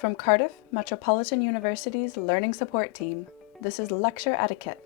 From Cardiff Metropolitan University's Learning Support Team, this is Lecture Etiquette.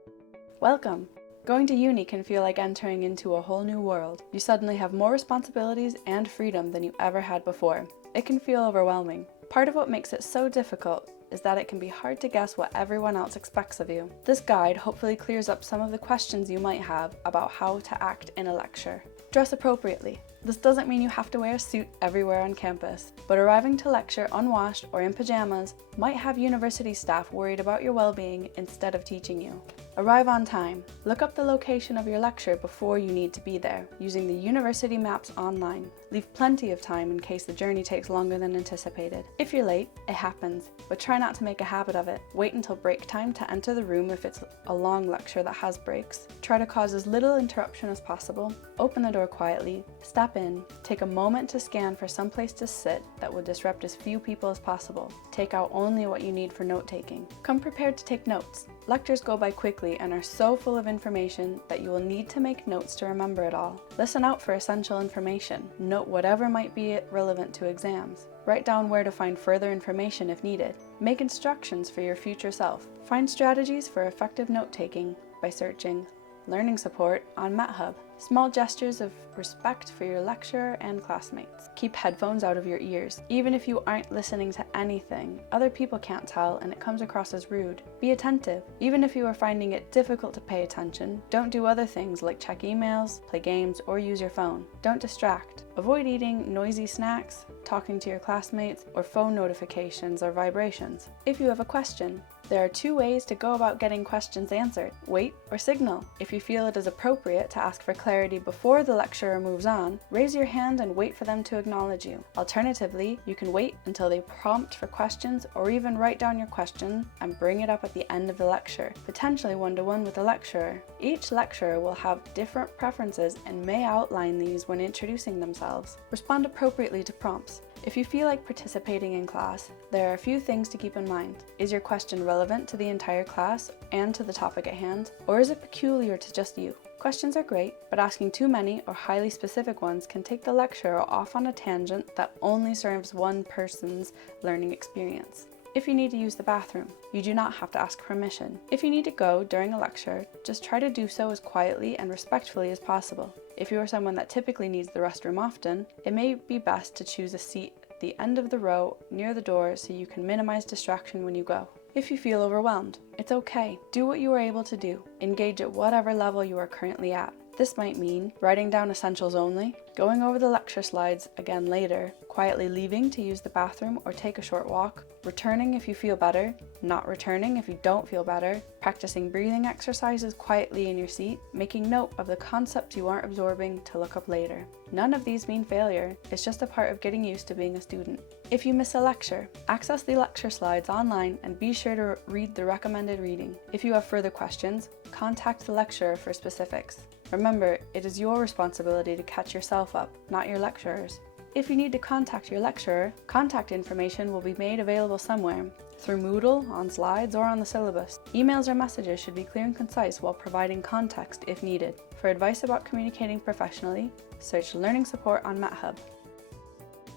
Welcome! Going to uni can feel like entering into a whole new world. You suddenly have more responsibilities and freedom than you ever had before. It can feel overwhelming. Part of what makes it so difficult is that it can be hard to guess what everyone else expects of you. This guide hopefully clears up some of the questions you might have about how to act in a lecture. Dress appropriately. This doesn't mean you have to wear a suit everywhere on campus, but arriving to lecture unwashed or in pajamas might have university staff worried about your well-being instead of teaching you. Arrive on time. Look up the location of your lecture before you need to be there, using the university maps online. Leave plenty of time in case the journey takes longer than anticipated. If you're late, it happens, but try not to make a habit of it. Wait until break time to enter the room if it's a long lecture that has breaks. Try to cause as little interruption as possible. Open the door quietly. Step in. Take a moment to scan for some place to sit that will disrupt as few people as possible. Take out only what you need for note-taking. Come prepared to take notes. Lectures go by quickly and are so full of information that you will need to make notes to remember it all. Listen out for essential information. Note whatever might be relevant to exams. Write down where to find further information if needed. Make instructions for your future self. Find strategies for effective note-taking by searching Learning Support on MetHub. Small gestures of respect for your lecturer and classmates. Keep headphones out of your ears. Even if you aren't listening to anything, other people can't tell and it comes across as rude. Be attentive. Even if you are finding it difficult to pay attention, don't do other things like check emails, play games, or use your phone. Don't distract. Avoid eating noisy snacks, talking to your classmates, or phone notifications or vibrations. If you have a question, there are two ways to go about getting questions answered: wait or signal. If you feel it is appropriate to ask for clarity before the lecturer moves on, raise your hand and wait for them to acknowledge you. Alternatively, you can wait until they prompt for questions or even write down your question and bring it up at the end of the lecture, potentially one-to-one with the lecturer. Each lecturer will have different preferences and may outline these when introducing themselves. Respond appropriately to prompts. If you feel like participating in class, there are a few things to keep in mind. Is your question relevant to the entire class and to the topic at hand, or is it peculiar to just you? Questions are great, but asking too many or highly specific ones can take the lecturer off on a tangent that only serves one person's learning experience. If you need to use the bathroom, you do not have to ask permission. If you need to go during a lecture, just try to do so as quietly and respectfully as possible. If you are someone that typically needs the restroom often, it may be best to choose a seat at the end of the row near the door so you can minimize distraction when you go. If you feel overwhelmed, it's okay. Do what you are able to do. Engage at whatever level you are currently at. This might mean writing down essentials only, going over the lecture slides again later, quietly leaving to use the bathroom or take a short walk, returning if you feel better, not returning if you don't feel better, practicing breathing exercises quietly in your seat, making note of the concepts you aren't absorbing to look up later. None of these mean failure, it's just a part of getting used to being a student. If you miss a lecture, access the lecture slides online and be sure to read the recommended reading. If you have further questions, contact the lecturer for specifics. Remember, it is your responsibility to catch yourself up, not your lecturer's. If you need to contact your lecturer, contact information will be made available somewhere, through Moodle, on slides, or on the syllabus. Emails or messages should be clear and concise while providing context if needed. For advice about communicating professionally, search Learning Support on MetHub.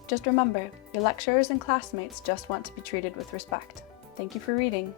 Just remember, your lecturers and classmates just want to be treated with respect. Thank you for reading.